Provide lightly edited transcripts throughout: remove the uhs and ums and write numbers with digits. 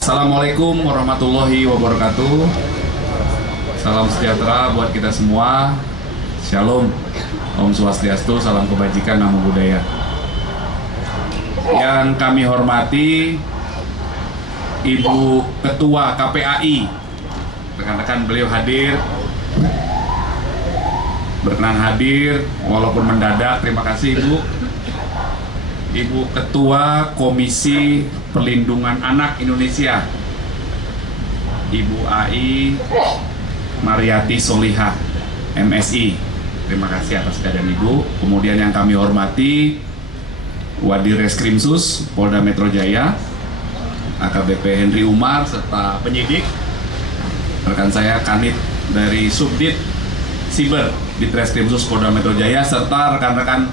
Assalamualaikum warahmatullahi wabarakatuh. Salam sejahtera buat kita semua. Shalom. Om Swastiastu, salam kebajikan, namo buddhaya. Yang kami hormati Ibu Ketua KPAI. Rekan-rekan beliau hadir. Berkenan hadir walaupun mendadak. Terima kasih Ibu. Ibu Ketua Komisi Perlindungan Anak Indonesia, Ibu AI Mariati Solihah, MSI. Terima kasih atas kehadiran Ibu. Kemudian yang kami hormati Wadir Reskrimsus Polda Metro Jaya, AKBP Henry Umar, serta penyidik, rekan saya Kanit dari Subdit Siber di Reskrimsus Polda Metro Jaya, serta rekan-rekan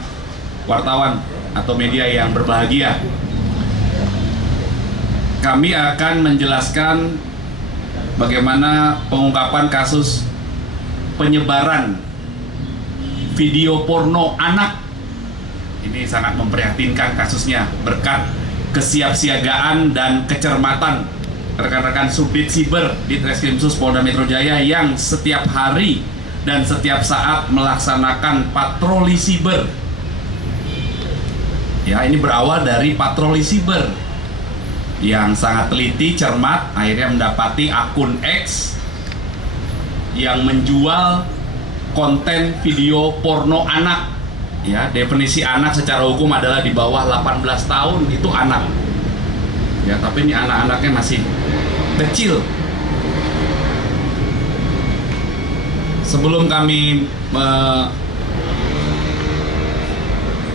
wartawan atau media yang berbahagia. Kami akan menjelaskan bagaimana pengungkapan kasus penyebaran video porno anak. Ini sangat memprihatinkan kasusnya, berkat kesiapsiagaan dan kecermatan rekan-rekan Subdit Siber di Reskrimsus Polda Metro Jaya yang setiap hari dan setiap saat melaksanakan patroli siber. Ya, ini berawal dari patroli siber yang sangat teliti, cermat, akhirnya mendapati akun X yang menjual konten video porno anak. Ya, definisi anak secara hukum adalah di bawah 18 tahun itu anak. Ya, tapi ini anak-anaknya masih kecil. Sebelum kami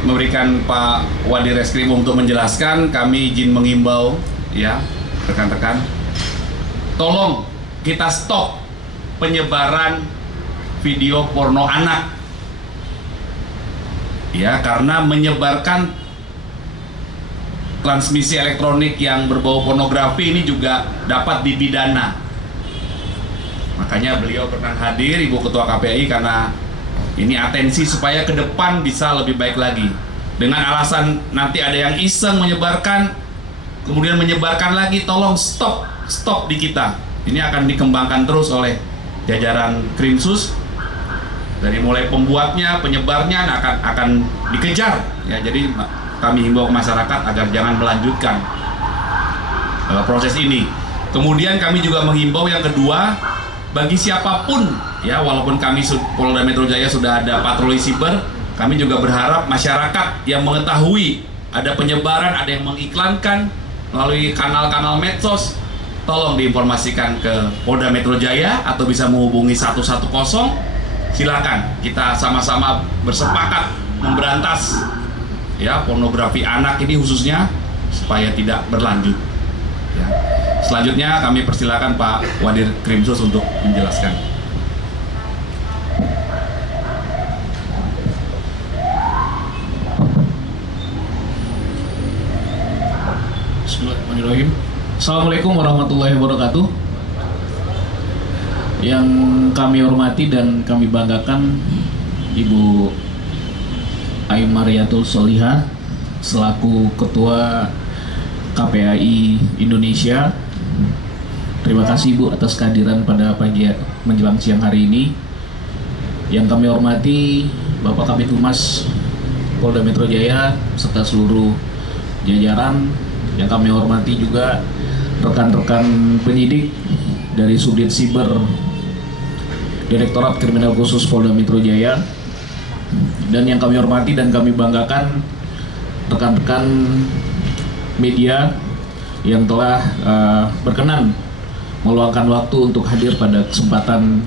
memberikan Pak Wadir Reskrim untuk menjelaskan, kami izin mengimbau ya rekan-rekan, tolong kita stop penyebaran video porno anak ya, karena menyebarkan transmisi elektronik yang berbau pornografi ini juga dapat dipidana. Makanya beliau pernah hadir, Ibu Ketua KPI, karena ini atensi supaya ke depan bisa lebih baik lagi. Dengan alasan nanti ada yang iseng menyebarkan, kemudian menyebarkan lagi, tolong stop di kita. Ini akan dikembangkan terus oleh jajaran Krimsus, dari mulai pembuatnya, penyebarnya akan dikejar. Ya, jadi kami himbau ke masyarakat agar jangan melanjutkan proses ini. Kemudian kami juga menghimbau yang kedua, bagi siapapun ya, walaupun kami Polda Metro Jaya sudah ada patroli siber, kami juga berharap masyarakat yang mengetahui ada penyebaran, ada yang mengiklankan melalui kanal-kanal medsos, tolong diinformasikan ke Polda Metro Jaya atau bisa menghubungi 110. Silakan kita sama-sama bersepakat memberantas ya pornografi anak ini khususnya, supaya tidak berlanjut. Ya. Selanjutnya kami persilakan Pak Wadir Krimsus untuk menjelaskan. Bismillahirrahmanirrahim. Assalamualaikum warahmatullahi wabarakatuh. Yang kami hormati dan kami banggakan Ibu Ai Mariatul Solihah selaku Ketua KPAI Indonesia. Terima kasih Bu atas kehadiran pada pagi menjelang siang hari ini. Yang kami hormati Bapak Kabid Humas Polda Metro Jaya serta seluruh jajaran. Yang kami hormati juga rekan-rekan penyidik dari Subdit Siber Direktorat Kriminal Khusus Polda Metro Jaya. Dan yang kami hormati dan kami banggakan rekan-rekan media yang telah berkenan meluangkan waktu untuk hadir pada kesempatan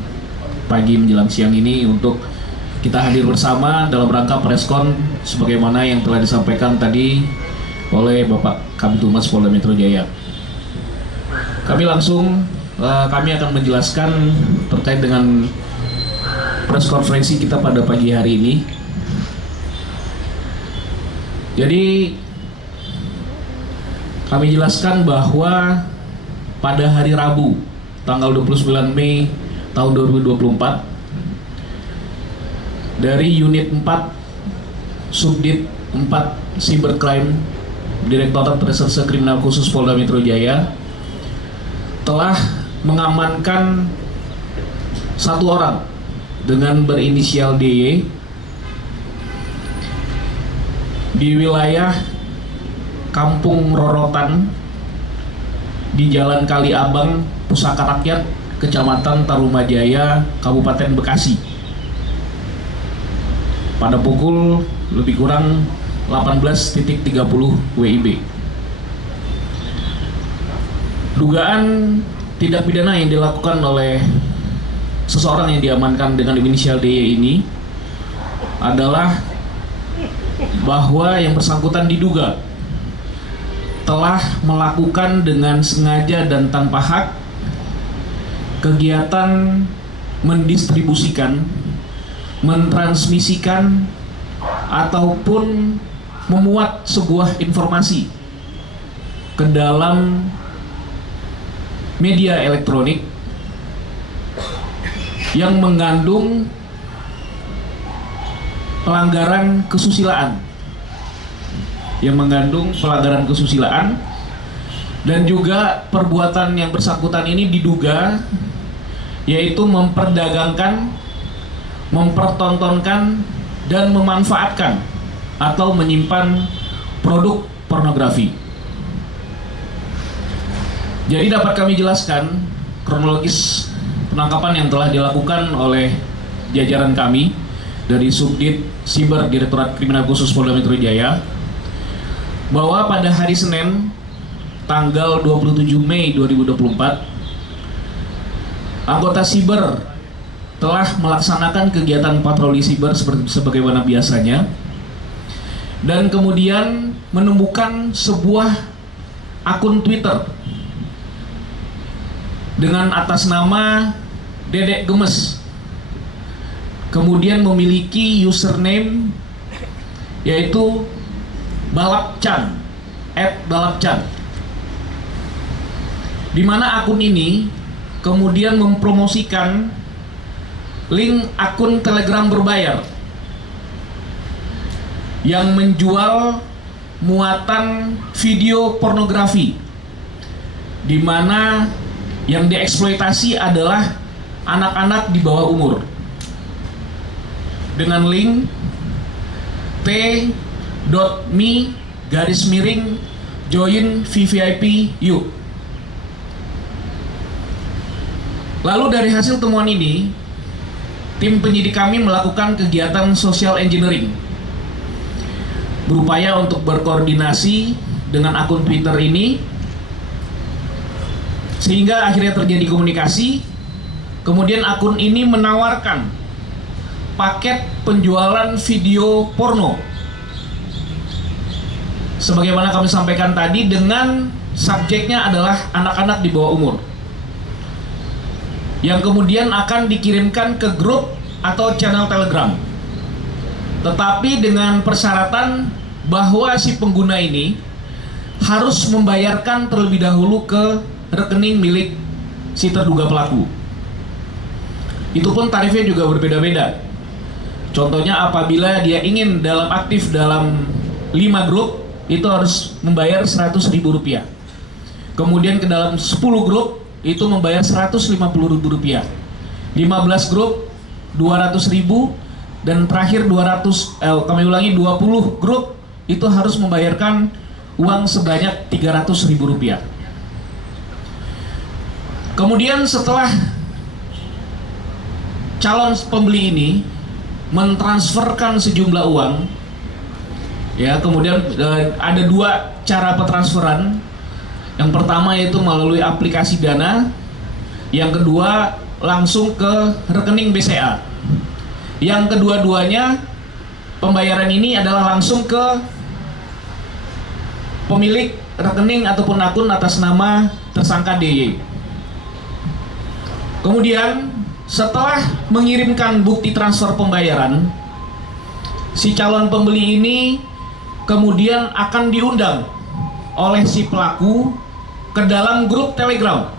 pagi menjelang siang ini untuk kita hadir bersama dalam rangka preskon sebagaimana yang telah disampaikan tadi oleh Bapak Kabid Humas Polda Metro Jaya. Kami akan menjelaskan terkait dengan press konferensi kita pada pagi hari ini. Jadi kami jelaskan bahwa pada hari Rabu tanggal 29 Mei tahun 2024 dari Unit 4 Subdit 4 Cybercrime Direktorat Reserse Kriminal Khusus Polda Metro Jaya telah mengamankan satu orang dengan berinisial DY di wilayah Kampung Rorotan di Jalan Kali Abang, Pusaka Rakyat, Kecamatan Tarumajaya, Kabupaten Bekasi, pada pukul lebih kurang 18.30 WIB. Dugaan tindak pidana yang dilakukan oleh seseorang yang diamankan dengan inisial DY ini adalah bahwa yang bersangkutan diduga telah melakukan dengan sengaja dan tanpa hak kegiatan mendistribusikan, mentransmisikan, ataupun memuat sebuah informasi ke dalam media elektronik yang mengandung pelanggaran kesusilaan, dan juga perbuatan yang bersangkutan ini diduga yaitu memperdagangkan, mempertontonkan, dan memanfaatkan atau menyimpan produk pornografi. Jadi dapat kami jelaskan kronologis penangkapan yang telah dilakukan oleh jajaran kami dari Subdit Siber Direktorat Kriminal Khusus Polda Metro Jaya, bahwa pada hari Senin tanggal 27 Mei 2024 anggota siber telah melaksanakan kegiatan patroli siber sebagaimana biasanya, dan kemudian menemukan sebuah akun Twitter dengan atas nama Dedek Gemes, kemudian memiliki username yaitu Balapchan, @balapchan, di mana akun ini kemudian mempromosikan link akun Telegram berbayar yang menjual muatan video pornografi, di mana yang dieksploitasi adalah anak-anak di bawah umur, dengan link t.me/join VVIP yuk. Lalu dari hasil temuan ini, tim penyidik kami melakukan kegiatan social engineering, berupaya untuk berkoordinasi dengan akun Twitter ini, sehingga akhirnya terjadi komunikasi. Kemudian akun ini menawarkan paket penjualan video porno, sebagaimana kami sampaikan tadi, dengan subjeknya adalah anak-anak di bawah umur, yang kemudian akan dikirimkan ke grup atau channel Telegram, tetapi dengan persyaratan bahwa si pengguna ini harus membayarkan terlebih dahulu ke rekening milik si terduga pelaku. Itu pun tarifnya juga berbeda-beda. Contohnya, apabila dia ingin aktif dalam 5 grup, itu harus membayar Rp100.000. Kemudian ke dalam 10 grup itu membayar Rp150.000. 15 grup Rp200.000, dan terakhir 20 grup itu harus membayarkan uang sebanyak Rp300.000. Kemudian setelah calon pembeli ini mentransferkan sejumlah uang, ya, kemudian ada 2 cara petransferan. Yang pertama yaitu melalui aplikasi Dana, yang kedua langsung ke rekening BCA. Yang kedua-duanya pembayaran ini adalah langsung ke pemilik rekening ataupun akun atas nama tersangka DY. Kemudian setelah mengirimkan bukti transfer pembayaran, si calon pembeli ini kemudian akan diundang oleh si pelaku ke dalam grup Telegram.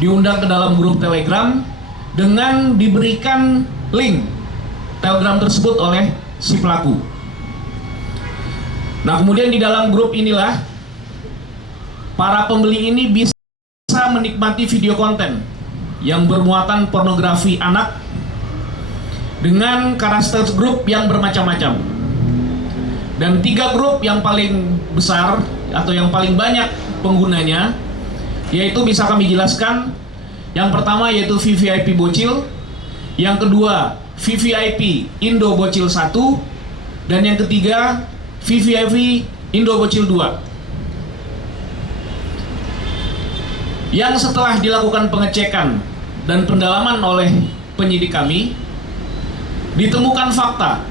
Diundang ke dalam grup Telegram dengan diberikan link Telegram tersebut oleh si pelaku. Nah, kemudian di dalam grup inilah para pembeli ini bisa bisa menikmati video konten yang bermuatan pornografi anak dengan karakter grup yang bermacam-macam. Dan 3 grup yang paling besar atau yang paling banyak penggunanya, yaitu bisa kami jelaskan. Yang pertama yaitu VVIP Bocil, yang kedua VVIP Indo Bocil 1, dan yang ketiga VVIP Indo Bocil 2. Yang setelah dilakukan pengecekan dan pendalaman oleh penyidik kami, ditemukan fakta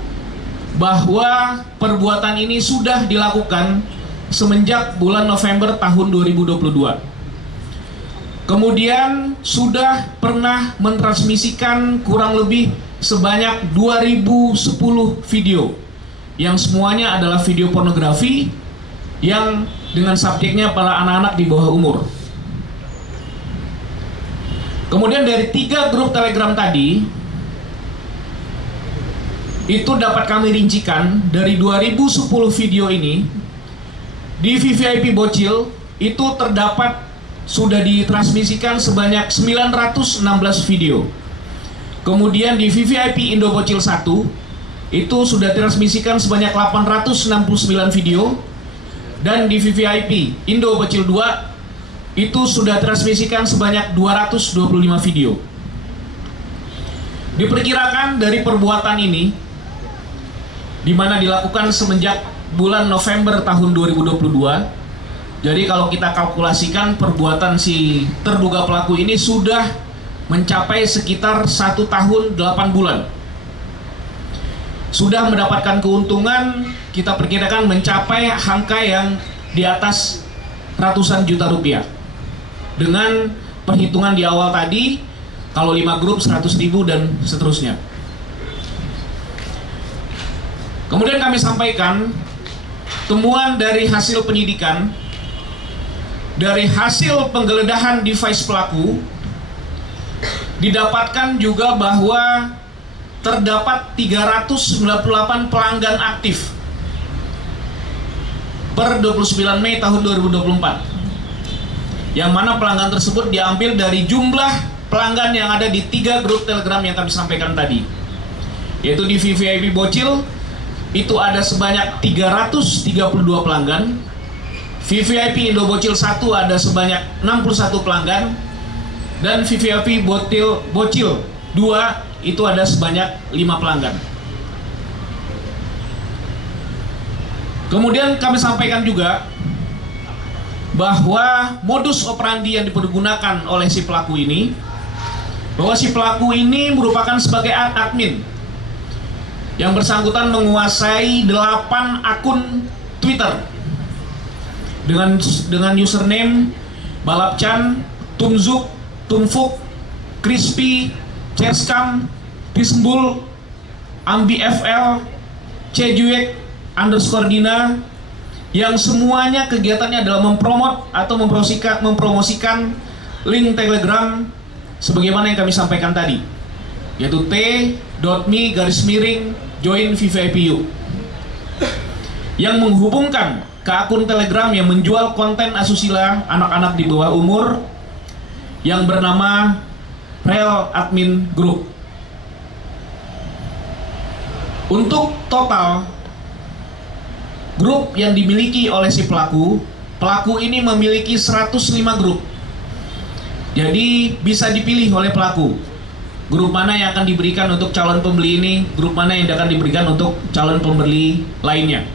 bahwa perbuatan ini sudah dilakukan semenjak bulan November tahun 2022. Kemudian sudah pernah mentransmisikan kurang lebih sebanyak 2010 video, yang semuanya adalah video pornografi yang dengan subjeknya para anak-anak di bawah umur. Kemudian dari 3 grup Telegram tadi, itu dapat kami rincikan dari 2010 video ini, di VVIP Bocil itu terdapat sudah ditransmisikan sebanyak 916 video. Kemudian di VVIP Indo Bocil 1 itu sudah ditransmisikan sebanyak 869 video. Dan di VVIP Indo Bocil 2 itu sudah transmisikan sebanyak 225 video. Diperkirakan dari perbuatan ini, di mana dilakukan semenjak bulan November tahun 2022, jadi kalau kita kalkulasikan perbuatan si terduga pelaku ini sudah mencapai sekitar 1 tahun 8 bulan. Sudah mendapatkan keuntungan, kita perkirakan mencapai angka yang di atas ratusan juta rupiah. Dengan perhitungan di awal tadi, kalau 5 grup 100.000 dan seterusnya. Kemudian kami sampaikan temuan dari hasil penyidikan, dari hasil penggeledahan device pelaku, didapatkan juga bahwa terdapat 398 pelanggan aktif per 29 Mei tahun 2024. Yang mana pelanggan tersebut diambil dari jumlah pelanggan yang ada di 3 grup Telegram yang kami sampaikan tadi. Yaitu di VVIP Bocil itu ada sebanyak 332 pelanggan, VVIP Indo Bocil 1 ada sebanyak 61 pelanggan, dan VVIP Bocil 2 itu ada sebanyak 5 pelanggan. Kemudian kami sampaikan juga bahwa modus operandi yang dipergunakan oleh si pelaku ini, bahwa si pelaku ini merupakan sebagai admin yang bersangkutan menguasai 8 akun Twitter dengan username Balapchan, Tumzuk, Tumfuk, Crispy, Cerskam, Pismbul, AmbiFL, Cejuek _Dina, yang semuanya kegiatannya adalah mempromot atau mempromosikan link Telegram sebagaimana yang kami sampaikan tadi, yaitu t.me/join VVIPU, yang menghubungkan ke akun Telegram yang menjual konten asusila anak-anak di bawah umur yang bernama Real Admin Group. Untuk total grup yang dimiliki oleh si pelaku ini memiliki 105 grup. Jadi bisa dipilih oleh pelaku grup mana yang akan diberikan untuk calon pembeli ini, grup mana yang akan diberikan untuk calon pembeli lainnya.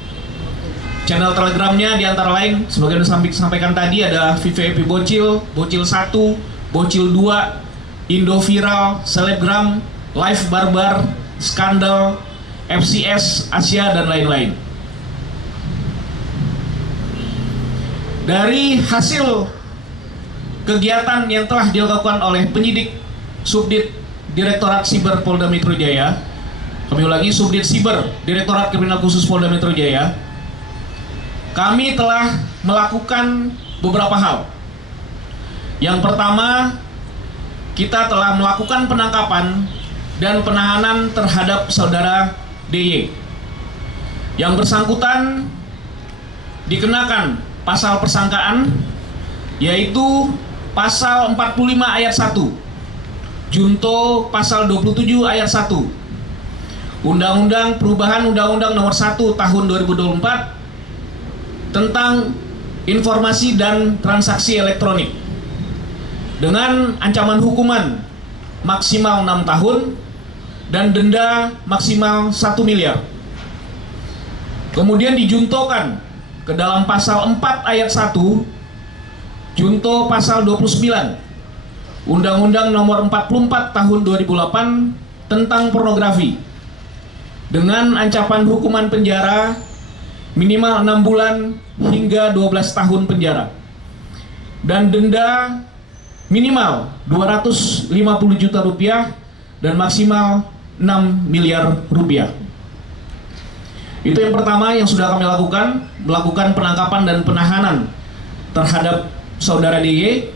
Channel Telegramnya diantara lain sebagai yang disampaikan tadi ada VVIP Bocil, Bocil 1, Bocil 2, Indo Viral, Selebgram, Live Barbar, Skandal, FCS, Asia, dan lain-lain. Dari hasil kegiatan yang telah dilakukan oleh penyidik Subdit Direktorat Siber Polda Metro Jaya, kami ulangi, Subdit Siber Direktorat Kriminal Khusus Polda Metro Jaya, kami telah melakukan beberapa hal. Yang pertama, kita telah melakukan penangkapan dan penahanan terhadap saudara DY. Yang bersangkutan dikenakan pasal persangkaan, yaitu pasal 45 ayat 1, junto pasal 27 ayat 1, Undang-Undang Perubahan Undang-Undang Nomor 1 Tahun 2024 tentang Informasi dan Transaksi Elektronik dengan ancaman hukuman maksimal 6 tahun dan denda maksimal 1 miliar. Kemudian dijuntokan ke dalam pasal 4 ayat 1, junto pasal 29 Undang-Undang Nomor 44 Tahun 2008 tentang pornografi dengan ancaman hukuman penjara minimal 6 bulan hingga 12 tahun penjara dan denda minimal 250 juta rupiah dan maksimal 6 miliar rupiah. Itu yang pertama yang sudah kami lakukan, melakukan penangkapan dan penahanan terhadap saudara DY.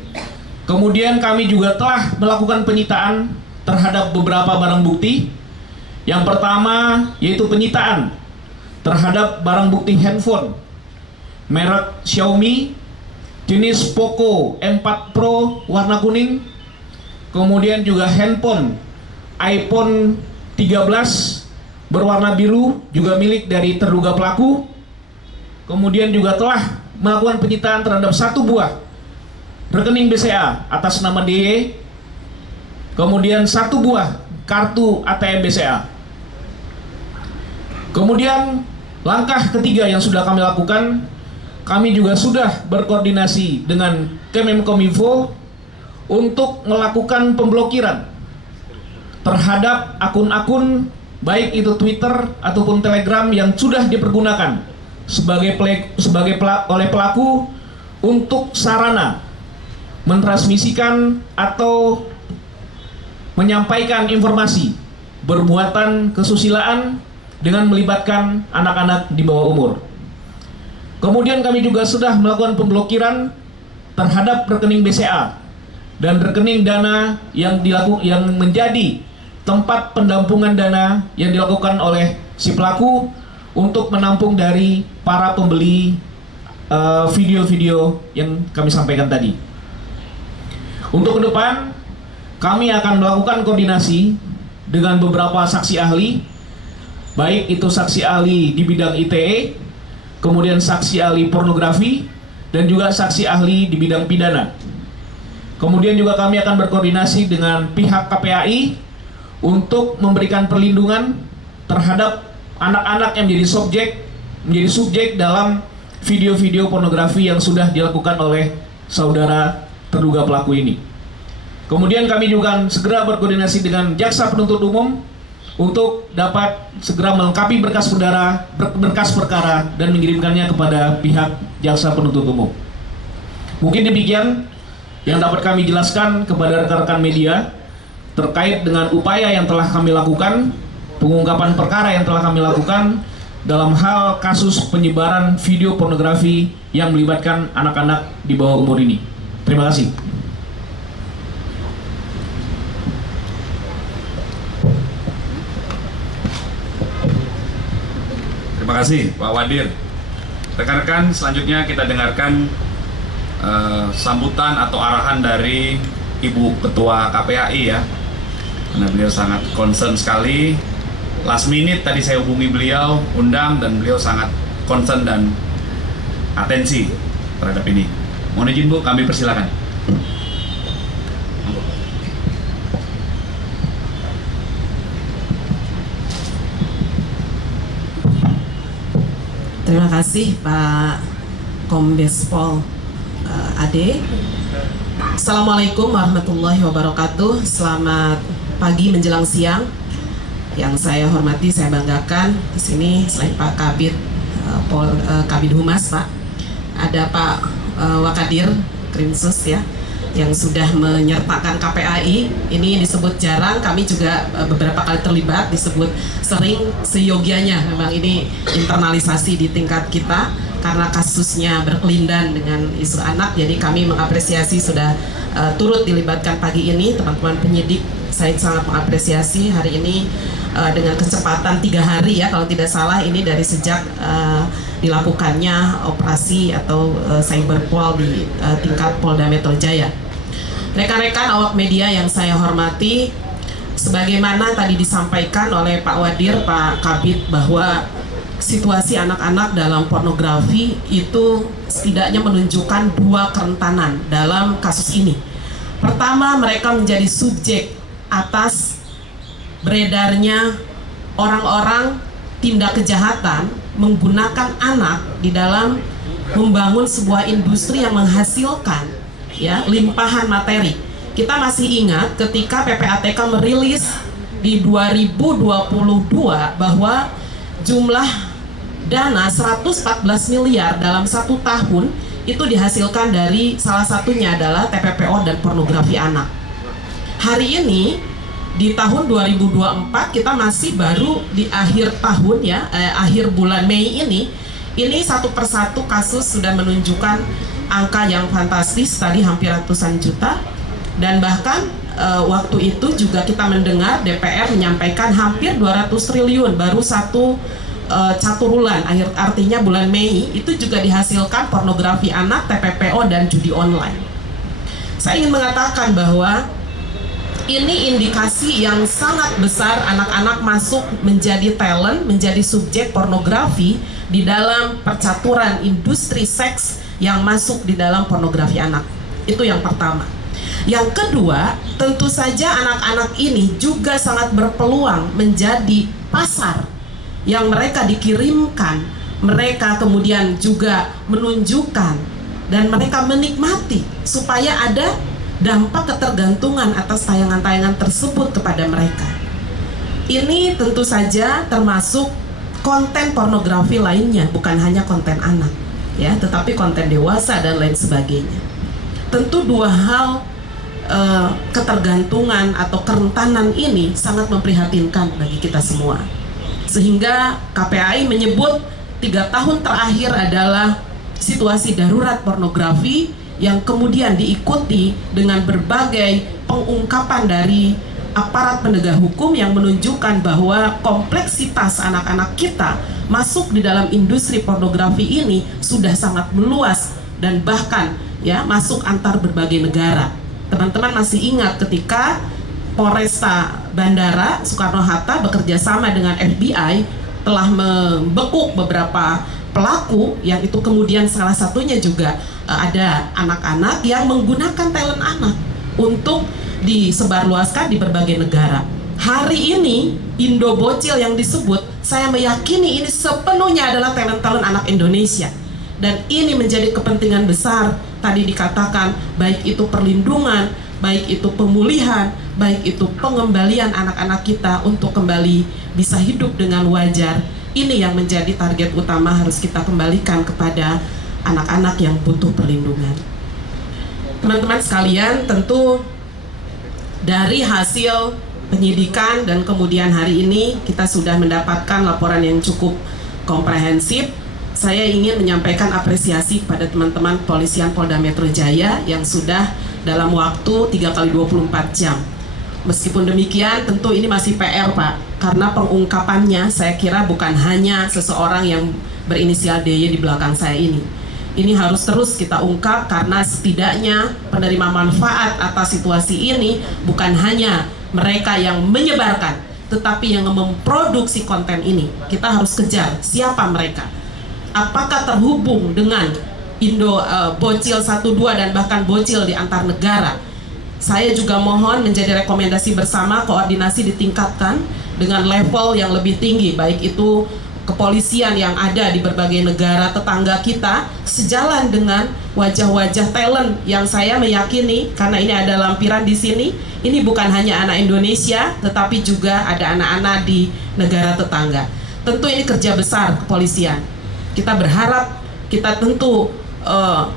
Kemudian kami juga telah melakukan penyitaan terhadap beberapa barang bukti. Yang pertama yaitu penyitaan terhadap barang bukti handphone merek Xiaomi jenis Poco M4 Pro warna kuning. Kemudian juga handphone iPhone 13 berwarna biru juga milik dari terduga pelaku. Kemudian juga telah melakukan penyitaan terhadap 1 buah rekening BCA atas nama DY. Kemudian 1 buah kartu ATM BCA. Kemudian langkah ketiga yang sudah kami lakukan, kami juga sudah berkoordinasi dengan Kemenkominfo untuk melakukan pemblokiran terhadap akun-akun baik itu Twitter ataupun Telegram yang sudah dipergunakan oleh pelaku untuk sarana mentransmisikan atau menyampaikan informasi bermuatan kesusilaan dengan melibatkan anak-anak di bawah umur. Kemudian kami juga sudah melakukan pemblokiran terhadap rekening BCA dan rekening dana yang menjadi tempat pendampungan dana yang dilakukan oleh si pelaku untuk menampung dari para pembeli video-video yang kami sampaikan tadi. Untuk ke depan, kami akan melakukan koordinasi dengan beberapa saksi ahli, baik itu saksi ahli di bidang ITE, kemudian saksi ahli pornografi, dan juga saksi ahli di bidang pidana. Kemudian juga kami akan berkoordinasi dengan pihak KPAI untuk memberikan perlindungan terhadap anak-anak yang menjadi subjek dalam video-video pornografi yang sudah dilakukan oleh saudara terduga pelaku ini. Kemudian kami juga segera berkoordinasi dengan jaksa penuntut umum untuk dapat segera melengkapi berkas perkara dan mengirimkannya kepada pihak jaksa penuntut umum. Mungkin demikian yang dapat kami jelaskan kepada rekan-rekan media terkait dengan upaya yang telah kami lakukan, pengungkapan perkara yang telah kami lakukan dalam hal kasus penyebaran video pornografi yang melibatkan anak-anak di bawah umur ini. Terima kasih. Terima kasih Pak Wadir. Rekan-rekan, selanjutnya kita dengarkan sambutan atau arahan dari Ibu Ketua KPAI ya, karena beliau sangat concern sekali. Last minute tadi saya hubungi beliau, undang, dan beliau sangat concern dan atensi terhadap ini. Mohon izin Bu, kami persilakan. Terima kasih Pak Kombes Pol Ade. Assalamualaikum warahmatullahi wabarakatuh. Selamat pagi menjelang siang. Yang saya hormati, saya banggakan di sini selain Pak Kabid Kabid Humas, Pak, ada Pak Wakadir Krimsus ya, yang sudah menyertakan KPAI. Ini disebut jarang, kami juga beberapa kali terlibat, disebut sering seyogianya. Memang ini internalisasi di tingkat kita karena kasusnya berkelindan dengan isu anak, jadi kami mengapresiasi sudah turut dilibatkan pagi ini teman-teman penyidik. Saya sangat mengapresiasi hari ini dengan kecepatan 3 hari ya kalau tidak salah, ini dari sejak dilakukannya operasi atau cyberpol di tingkat Polda Metro Jaya. Rekan-rekan awak media yang saya hormati, sebagaimana tadi disampaikan oleh Pak Wadir, Pak Kabid, bahwa situasi anak-anak dalam pornografi itu setidaknya menunjukkan dua kerentanan dalam kasus ini. Pertama, mereka menjadi subjek atas beredarnya orang-orang tindak kejahatan menggunakan anak di dalam membangun sebuah industri yang menghasilkan ya limpahan materi. Kita masih ingat ketika PPATK merilis di 2022 bahwa jumlah dana 114 miliar dalam 1 tahun itu dihasilkan dari salah satunya adalah TPPO dan pornografi anak. Hari ini di tahun 2024 kita masih baru di akhir tahun ya, akhir bulan Mei ini satu persatu kasus sudah menunjukkan angka yang fantastis, tadi hampir ratusan juta, dan bahkan waktu itu juga kita mendengar DPR menyampaikan hampir 200 triliun baru satu caturulan, artinya bulan Mei itu juga dihasilkan pornografi anak, TPPO, dan judi online. Saya ingin mengatakan bahwa ini indikasi yang sangat besar anak-anak masuk menjadi talent, menjadi subjek pornografi di dalam percaturan industri seks yang masuk di dalam pornografi anak. Itu yang pertama. Yang kedua, tentu saja anak-anak ini juga sangat berpeluang menjadi pasar yang mereka dikirimkan, mereka kemudian juga menunjukkan dan mereka menikmati supaya ada dampak ketergantungan atas tayangan-tayangan tersebut kepada mereka. Ini tentu saja termasuk konten pornografi lainnya, bukan hanya konten anak ya, tetapi konten dewasa dan lain sebagainya. Tentu dua hal ketergantungan atau kerentanan ini sangat memprihatinkan bagi kita semua. Sehingga KPAI menyebut 3 tahun terakhir adalah situasi darurat pornografi yang kemudian diikuti dengan berbagai pengungkapan dari aparat penegak hukum yang menunjukkan bahwa kompleksitas anak-anak kita masuk di dalam industri pornografi ini sudah sangat meluas dan bahkan ya masuk antar berbagai negara. Teman-teman masih ingat ketika Polresta Bandara Soekarno-Hatta bekerja sama dengan FBI telah membekuk beberapa pelaku yang itu kemudian salah satunya juga ada anak-anak yang menggunakan talent anak untuk disebarluaskan di berbagai negara. Hari ini Indo Bocil yang disebut, saya meyakini ini sepenuhnya adalah talent-talent anak Indonesia, dan ini menjadi kepentingan besar. Tadi dikatakan baik itu perlindungan, baik itu pemulihan, baik itu pengembalian anak-anak kita untuk kembali bisa hidup dengan wajar. Ini yang menjadi target utama, harus kita kembalikan kepada anak-anak yang butuh perlindungan. Teman-teman sekalian, tentu dari hasil penyidikan dan kemudian hari ini kita sudah mendapatkan laporan yang cukup komprehensif. Saya ingin menyampaikan apresiasi kepada teman-teman kepolisian Polda Metro Jaya yang sudah dalam waktu 3x24 jam. Meskipun demikian, tentu ini masih PR, Pak, karena pengungkapannya saya kira bukan hanya seseorang yang berinisial DY di belakang saya ini. Ini harus terus kita ungkap karena setidaknya penerima manfaat atas situasi ini bukan hanya mereka yang menyebarkan, tetapi yang memproduksi konten ini. Kita harus kejar siapa mereka. Apakah terhubung dengan Indo Bocil 1, 2 dan bahkan Bocil di antar negara. Saya juga mohon menjadi rekomendasi bersama, koordinasi ditingkatkan dengan level yang lebih tinggi, baik itu kepolisian yang ada di berbagai negara tetangga kita, sejalan dengan wajah-wajah talent yang saya meyakini, karena ini ada lampiran di sini, ini bukan hanya anak Indonesia, tetapi juga ada anak-anak di negara tetangga. Tentu ini kerja besar kepolisian. Kita berharap, kita tentu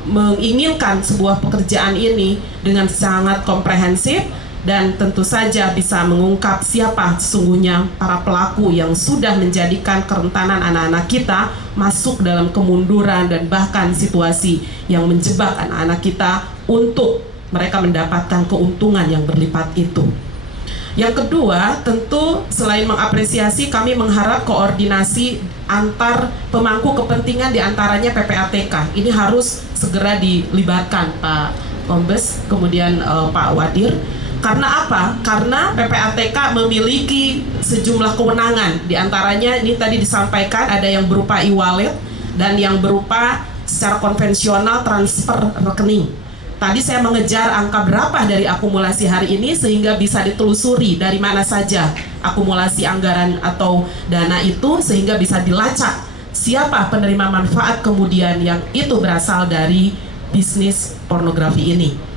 menginginkan sebuah pekerjaan ini dengan sangat komprehensif dan tentu saja bisa mengungkap siapa sesungguhnya para pelaku yang sudah menjadikan kerentanan anak-anak kita masuk dalam kemunduran dan bahkan situasi yang menjebak anak-anak kita untuk mereka mendapatkan keuntungan yang berlipat itu. Yang kedua, tentu selain mengapresiasi, kami mengharap koordinasi antar pemangku kepentingan, diantaranya PPATK. Ini harus segera dilibatkan, Pak Kombes, kemudian Pak Wadir. Karena apa? Karena PPATK memiliki sejumlah kewenangan. Di antaranya ini tadi disampaikan ada yang berupa e-wallet dan yang berupa secara konvensional transfer rekening. Tadi saya mengejar angka berapa dari akumulasi hari ini sehingga bisa ditelusuri dari mana saja akumulasi anggaran atau dana itu sehingga bisa dilacak siapa penerima manfaat kemudian yang itu berasal dari bisnis pornografi ini.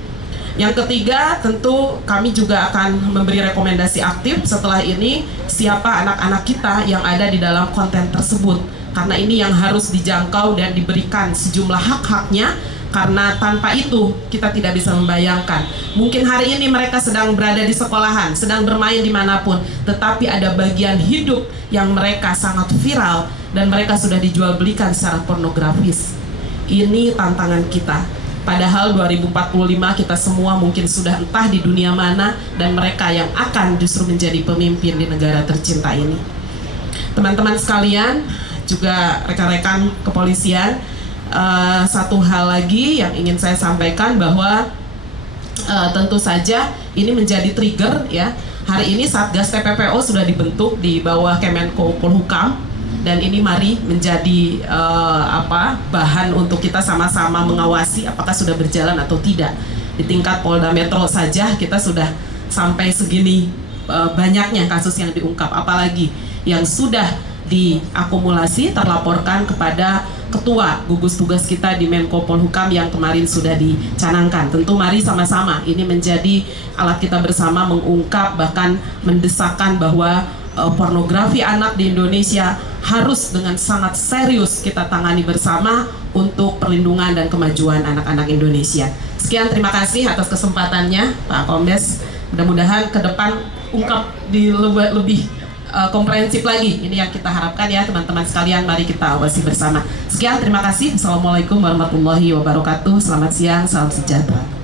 Yang ketiga, tentu kami juga akan memberi rekomendasi aktif setelah ini siapa anak-anak kita yang ada di dalam konten tersebut. Karena ini yang harus dijangkau dan diberikan sejumlah hak-haknya, karena tanpa itu kita tidak bisa membayangkan. Mungkin hari ini mereka sedang berada di sekolahan, sedang bermain dimanapun, tetapi ada bagian hidup yang mereka sangat viral dan mereka sudah dijual belikan secara pornografis. Ini tantangan kita. Padahal 2045 kita semua mungkin sudah entah di dunia mana dan mereka yang akan justru menjadi pemimpin di negara tercinta ini. Teman-teman sekalian, juga rekan-rekan kepolisian, satu hal lagi yang ingin saya sampaikan bahwa tentu saja ini menjadi trigger ya. Hari ini Satgas TPPO sudah dibentuk di bawah Kemenko Polhukam. Dan ini mari menjadi bahan untuk kita sama-sama mengawasi apakah sudah berjalan atau tidak. Di tingkat Polda Metro saja kita sudah sampai segini banyaknya kasus yang diungkap, apalagi yang sudah diakumulasi terlaporkan kepada ketua gugus tugas kita di Menko Polhukam yang kemarin sudah dicanangkan. Tentu mari sama-sama ini menjadi alat kita bersama mengungkap bahkan mendesakkan bahwa pornografi anak di Indonesia harus dengan sangat serius kita tangani bersama untuk perlindungan dan kemajuan anak-anak Indonesia. Sekian, terima kasih atas kesempatannya Pak Kombes. Mudah-mudahan ke depan ungkap di lebih komprehensif lagi. Ini yang kita harapkan ya teman-teman sekalian, mari kita awasi bersama. Sekian, terima kasih. Assalamualaikum warahmatullahi wabarakatuh. Selamat siang, salam sejahtera.